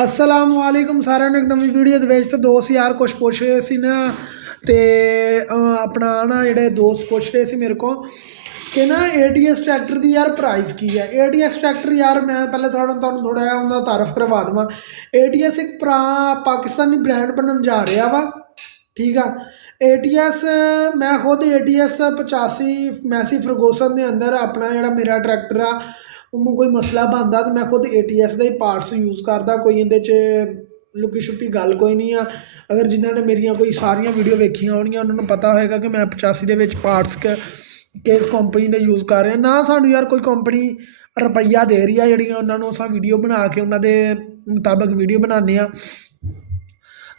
अस्सलाम वालेकुम साਰਿਆਂ ਨੂੰ एक नवी वीडियो ਦੇ ਵਿੱਚ। तो दोस्त यार कुछ ਪੁੱਛ ਰਹੇ ਸੀ ना तो अपना ना ਜਿਹੜੇ दोस्त ਪੁੱਛ ਰਹੇ ਸੀ मेरे को कि ना ATS ट्रैक्टर की यार प्राइस की है। ATS ट्रैक्टर यार मैं पहले थोड़ा जिहा उनका तारफ करवा देवां। ATS एक पाकिस्तानी ब्रांड बनन जा रहा वा, ठीक है। ATS मैं खुद ATS 85 मैसी फरगूसन के अंदर अपना जो मेरा ट्रैक्टर आ ਉਹਨੂੰ कोई मसला बनता तो मैं खुद ATS का ही पार्ट्स यूज़ करता। कोई ये लुकी छुपी गल कोई नहीं आ। अगर जिन्होंने मेरिया कोई सारिया वीडियो वेखिया होनिया उन्होंने पता होएगा कि मैं 85 के पार्ट्स किस कंपनी के यूज़ कर रहे हैं। ना सानू यार कोई कंपनी रुपया दे रही है जी उन्होंने अस वीडियो बना के उन्होंने मुताबिक वीडियो बनाने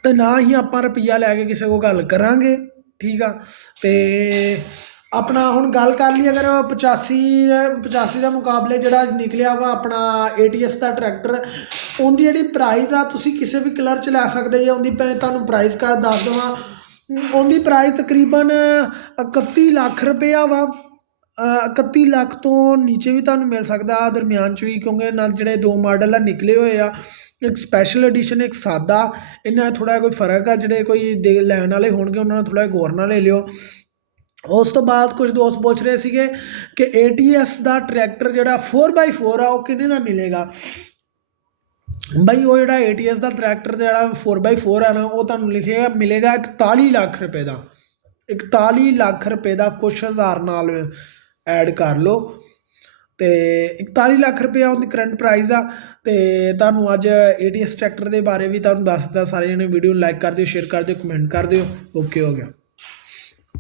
तो ना ही आप रुपया लैके किसी को गल करांगे, ठीक है। तो अपना हुण गल कर ली अगर 85 के मुकाबले जोड़ा निकलिया वा अपना ATS का ट्रैक्टर, उनकी जी प्राइस आ तुसी किसी भी कलर च लै सकते जे। उनकी मैं तुहानूं प्राइस का दस देवां, उनकी प्राइस तकरीबन 31 लाख रुपया वा। 31 लाख तो नीचे भी तुहानूं मिल सकता, दरम्यान च भी, क्योंकि ना जोड़े दो मॉडल निकले हुए आ, एक स्पैशल एडिशन एक सादा। इन्हां थोड़ा कोई फर्क है, जोड़े कोई लैन वाले होणगे उन्होंने थोड़ा गौर नाल ले लियो। उस तो बाद कुछ दोस्त पूछ रहे थे कि ATS का ट्रैक्टर जोड़ा 4x4 आ वो किन्ने दा मिलेगा। बई वो जो ATS का ट्रैक्टर जोड़ा 4x4 है ना वो तुहानूं लिखेगा मिलेगा 41 लाख रुपए का। 41 लाख रुपए का कुछ हज़ार नाल ऐड कर लो तो 41 लाख रुपया उनकी करंट प्राइस आ। तो तुहानूं अज ATS ट्रैक्टर के बारे भी तुहानूं दस दिता। सारे जने वीडियो लाइक कर दिओ, शेयर कर दिओ, कमेंट कर दिओ। ओके हो गया।